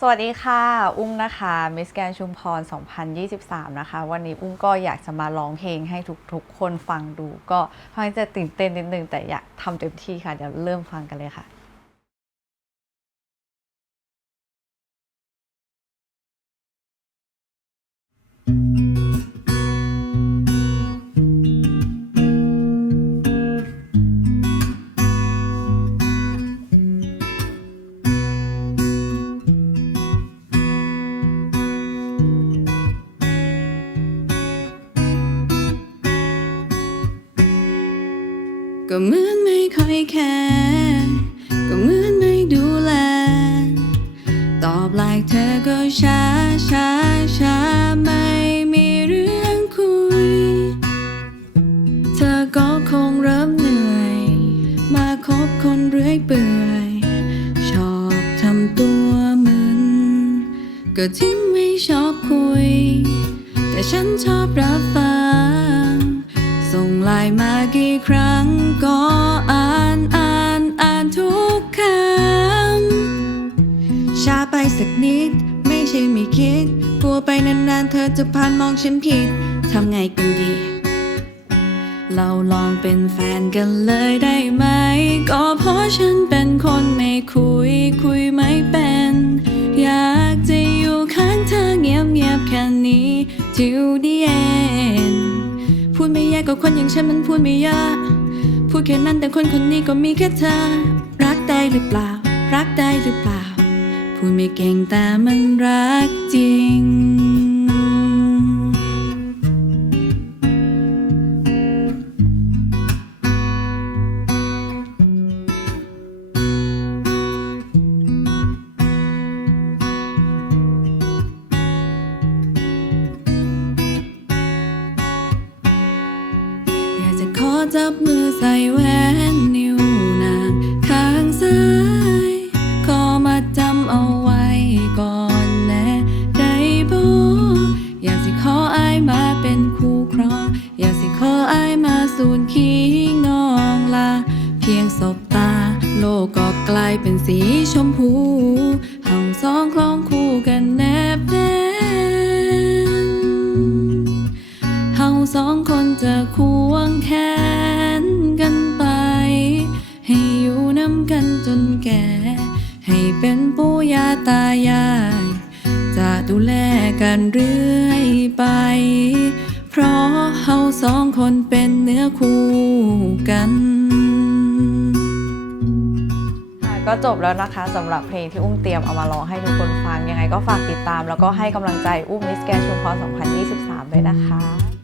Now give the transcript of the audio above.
สวัสดีค่ะ อุ้มนะคะมิสแกนชุมพร 2023 นะคะ วันนี้อุ้มก็อยากจะมาร้องเพลงให้ทุกๆ คนฟังดู ก็ค่อนข้างจะตื่นเต้นนิดนึงแต่อยากทำเต็มที่ค่ะ เดี๋ยวเริ่มฟังกันเลยค่ะ ก็เหมือนไม่ค่อยแคร์ก็เหมือนไม่ดูแล ตอบไลน์เธอก็ช้าช้าช้าไม่มีเรื่องคุย เธอก็คงเริ่มเหนื่อย มาคบคนเรื่อยเปื่อย ชอบทำตัวมึน ก็ทิ้งไม่ชอบคุย แต่ฉันชอบรับฟัง มากี่ครั้งก็อ่านอ่านอ่านทุกคำช้าไปสักนิด ไม่ใช่ไม่คิดกลัวไปนานๆ เธอจะพานมองฉันผิดทำไงกันดี เราลองเป็นแฟนกันเลยได้ไหม ก็เพราะฉันเป็นคนไม่คุย คุยไม่เป็น อยากจะอยู่ข้างเธอเงียบเงียบๆแค่นี้ till the end พูดไม่แย่กก็คนอย่างฉันมันพูดไม่ยากพูดแค่นั้นแต่คนคนนี้ก็มีแค่เธอ รักได้หรือเปล่า รักได้หรือเปล่า พูดไม่เก่งแต่มันรักจริง อจับมือใส่แหวนนิ้วนางข้างซ้าย ขอมาจำเอาไว้ก่อนแน่ได้บอกอยากสิขออายมาเป็นคู่ครอง อยากสิขออายมาสูนขี้งองลา เพียงสบตา โลกก็กลายเป็นสีชมพูเฮาสองคล้องคู่กันแนบแน่ สองคนจะควงแขนกันไป ให้อยู่น้ำกันจนแก่ ให้เป็นปู่ย่าตายาย จะดูแลกันเรื่อยไป เพราะเฮาสองคนเป็นเนื้อคู่กันก็จบแล้วนะคะสำหรับเพลงที่อุ้มเตรียมเอามาร้องให้ทุกคนฟังยังไงก็ฝากติดตาม แล้วก็ให้กำลังใจอุ้มมิสแกนชุมพร2023 ด้วยนะคะ